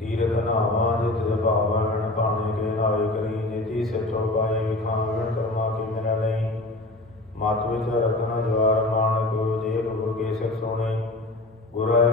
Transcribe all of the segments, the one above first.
ਤੀਰਥ ਨਾਵਾ ਜਿਤ ਜਪਾਵਣ, ਭਾਣੇ ਕੇ ਨਾਏ ਕਰੀ ਜਿਤੀ ਸਚੋ ਪਾਏ ਵਿਖਾਵਣ ਕਰਮਾ ਕੀ ਮੇਰਾ ਲਈ ਮਤ ਵਿਚ ਰਤਨ ਜਵਾਰ ਮਾਨਕ ਜੇ ਪ੍ਰਭੂ ਕੇ ਸਿਰ ਸੋਣੇ। ਗੁਰਾ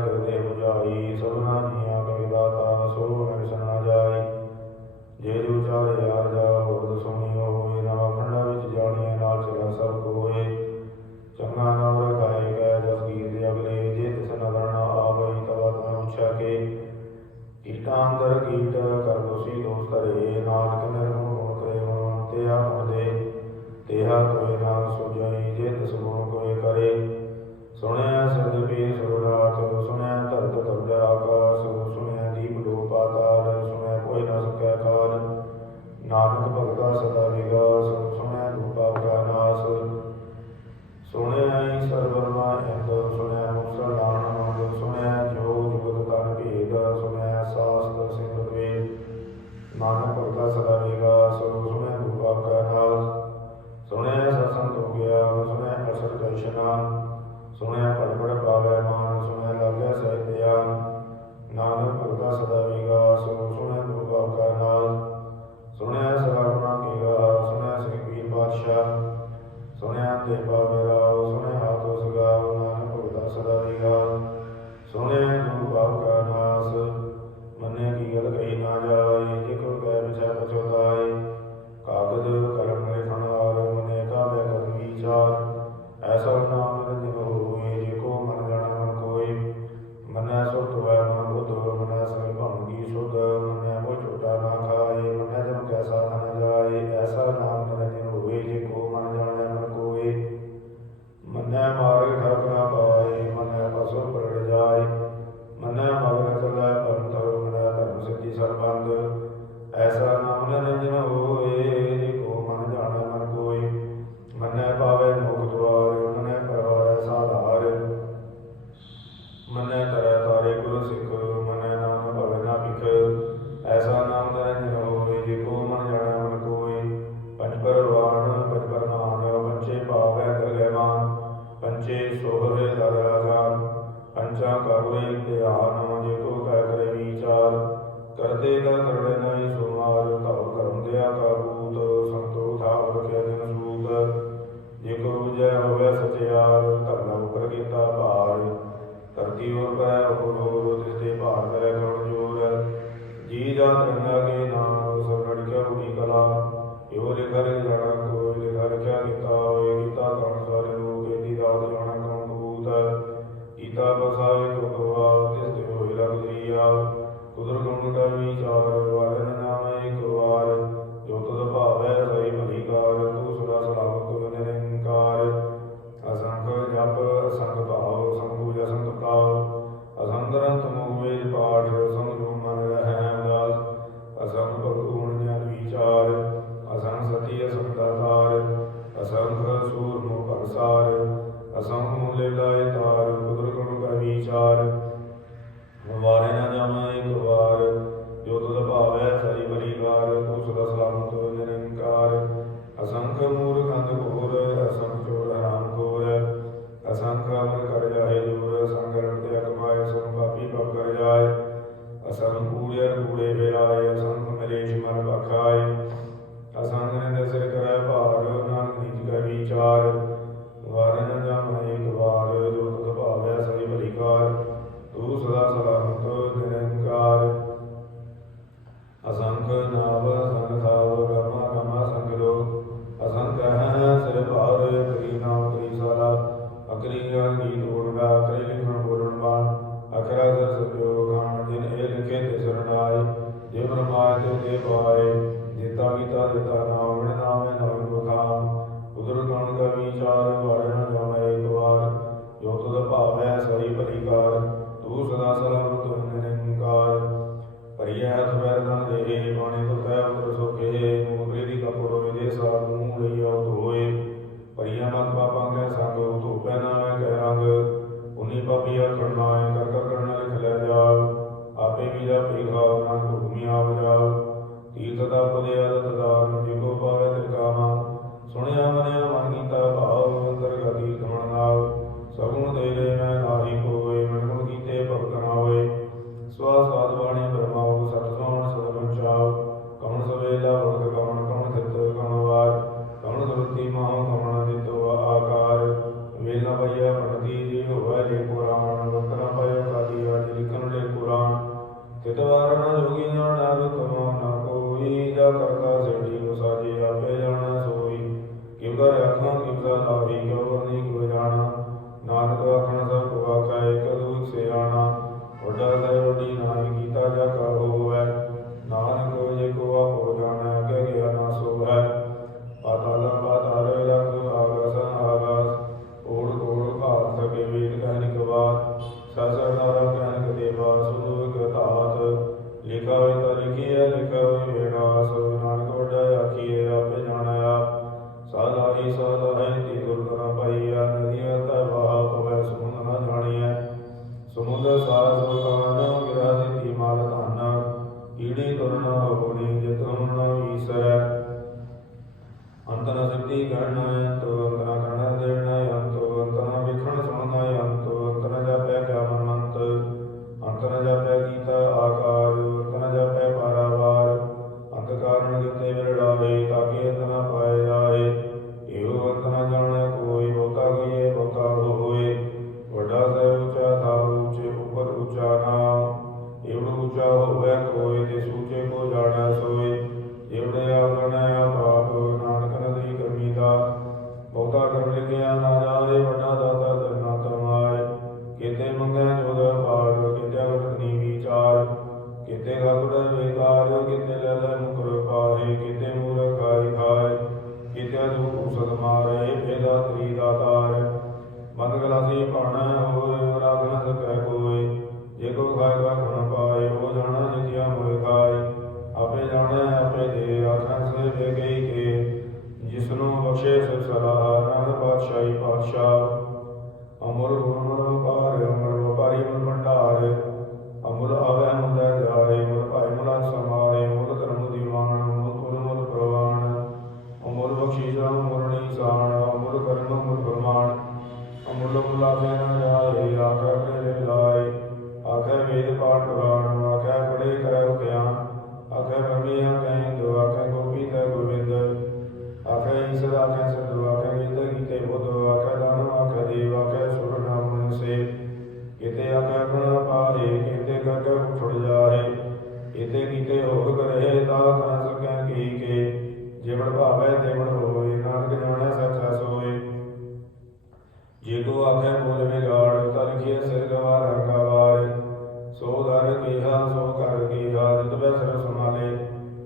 ਕੇਹਾ ਸੋ ਕਰ ਗਿਆ ਜਿਤ ਬੈ ਸਰਸ ਮਾਲੇ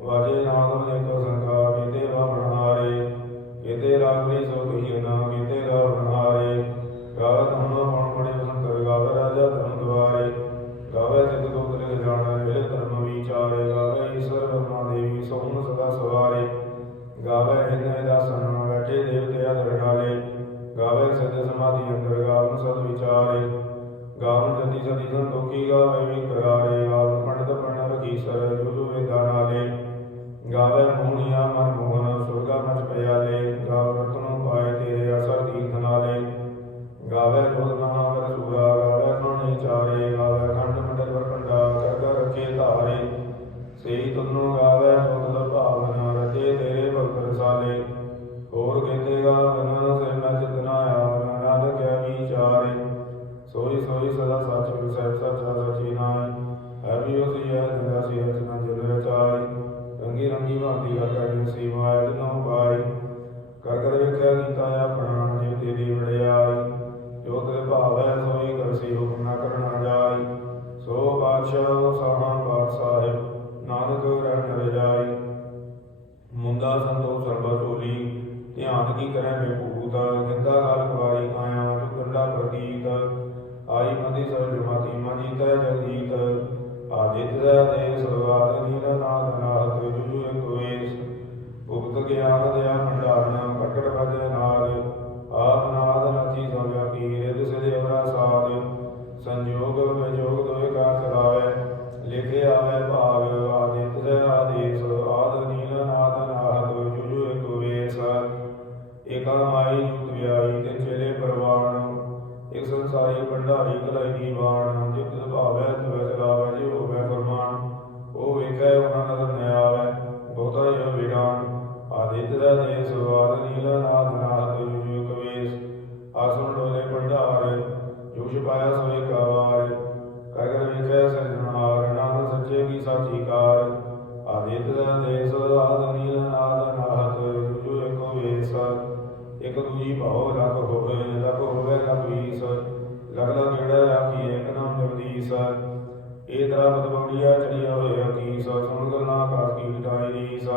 ਵਾਜੇ ਨਾਮ ਹੈ ਜਗਜੀਤ ਦੇ ਸਰਵਾਦ ਨੀਲ ਨਾਦ ਨਾਦ ਜੁਜੂ ਇੱਕ ਵੇਸ ਉਪਤ ਗਿਆਨ ਦਇਆ ਤਰਾ ਚੜੀਆ ਹੋਇਆ ਕੀ ਸੋ ਸੁਣ ਗੱਲਾਂ ਕਾਸ ਕੀ ਟਾਈ ਰੀਸ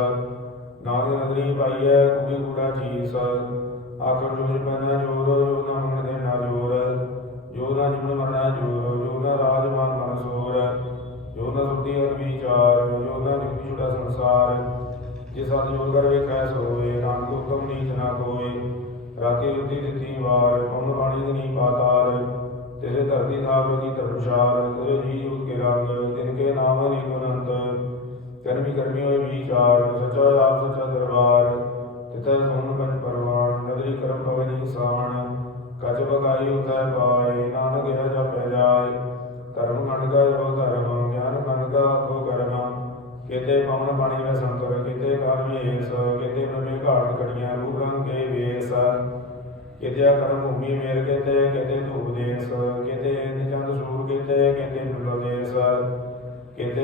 ਨਾਗ ਨਗਰੀ ਪਾਈਐ, ਕੁੜੀ ਕੁੜਾ ਚੀਸ ਆਖਰ ਜੋਜ ਪੈਣਾ ਜੋਰ ਜੋ ਨਾ ਮਨ ਦੇ ਨਾ ਜੋਰ। ਜੋ ਨਾ ਜਿਮਨ ਮਰਨਾ ਜੋਰ ਜੋ ਨਾ ਰਾਜਮਾਨ ਮਨ ਸੋਰ। ਜੋ ਨਾ ਸੁਰਤੀ ਅਨ ਵਿਚਾਰ ਜੋ ਨਾ ਨਿਕਟ ਛੁਟਾ ਸੰਸਾਰ। ਜੇ ਸਤ ਜੋਗ ਕਰ ਵੇਖੈ ਸੋਏ, ਨਾਨਕ ਹੁਕਮ ਨੀਚ ਨਾ ਕੋਏ। ਰਾਤੀ ਰੁੱਤੀ ਦਿੱਤੀ ਵਾਰ ਪਉਣ ਪਾਣੀ ਦੀ ਨੀ ਪਾਤਾਰ। ਤੇਰੇ ਧਰਤੀ ਥਾਪ ਕੀ ਧਰਮਸ਼ਾਰ ਤੇਰੇ ਜੀ അനുഗ്രഹിക്കണമേ നിനക്ക് നാമ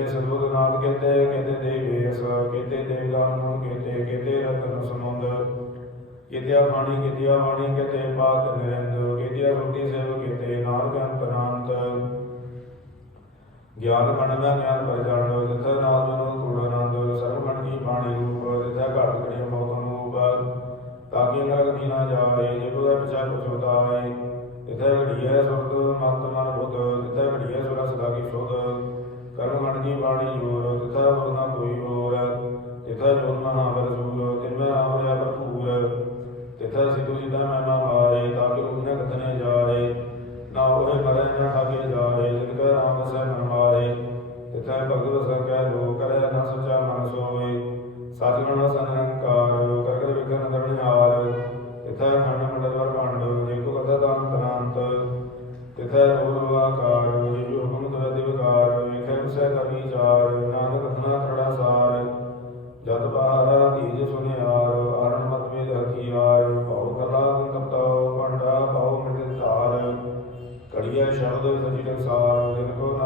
ਕਿਤੇ ਸਦੁਦ ਨਾਥ ਕਿਤੇ ਦੇਵੇਸ ਕਿਤੇ ਦੇਵਦਾਨ ਕਿਤੇ ਕਿਤੇ ਰਤਨ ਸਮੁੰਦ। ਕਿਤੇ ਬਾਣੀ ਕਿਤੇ ਬਾਣੀ ਕਿਤੇ ਬਾਤ ਨਿਰੰਦ। ਕਿਤੇ ਰੋਟੀ ਸੇਵ ਕਿਤੇ ਨਾਨਕ ਅੰਤਨਾੰਤ ਗਿਆਨ ਮਨ ਮੈਂ ਗਿਆਨ ਪਰ ਜਾਣ ਲੋ ਜਿਥਾ ਨਾਮ ਜਨੋ ਥੋੜਾ ਆਨੰਦ ਸਰਬ ਕੀ ਬਾਣੀ ਰੂਪ, ਜਿਥਾ ਘਟ ਕੜੀਆਂ ਬਹੁਤ ਅਨੂਪ ਤਾਕੀ ਨਰਕ ਦੀ ਨਾ ਜਾਏ ਜਿਬੋ ਦਾ ਪਿਛਾ ਕੁਛ ਬਤਾਏ ਜਿਥਾ ਘੜੀਐ ਸੁਰਤ ਮਤ ਮਨ ਬੁੱਧ ਜਿਥਾ ਘੜੀਐ ਸੁਰ ਸਦਾ ਕੀ ਸੁਧ। ਕੀ ਬਾਣੀ ਜੋਰ ਜਿਥਾ ਹੋਰ ਨਾ ਕੋਈ ਹੋਰ। ਜਿਥਾ ਜੋਨ ਮਹਾਵਰ ਵਿਚਾਰ ਨਾਨਕ ਕਥਨਾ ਕਰੜਾ ਸਾਰ। ਜਦ ਬਾਹਰ ਧੀਜ ਸੁਨਿਆਰ ਅਰਨ ਮਤ ਵੇਦ ਹਥਿਆਰ ਭਉ ਕਲਾ ਕੰਤਪਤਉ ਪੰਡਾ ਭਉ ਮਿਟ ਧਾਰ। ਕੜੀਆ ਸ਼ਬਦ ਸਚੀ ਸੰਸਾਰ ਦਿਨ ਕੋ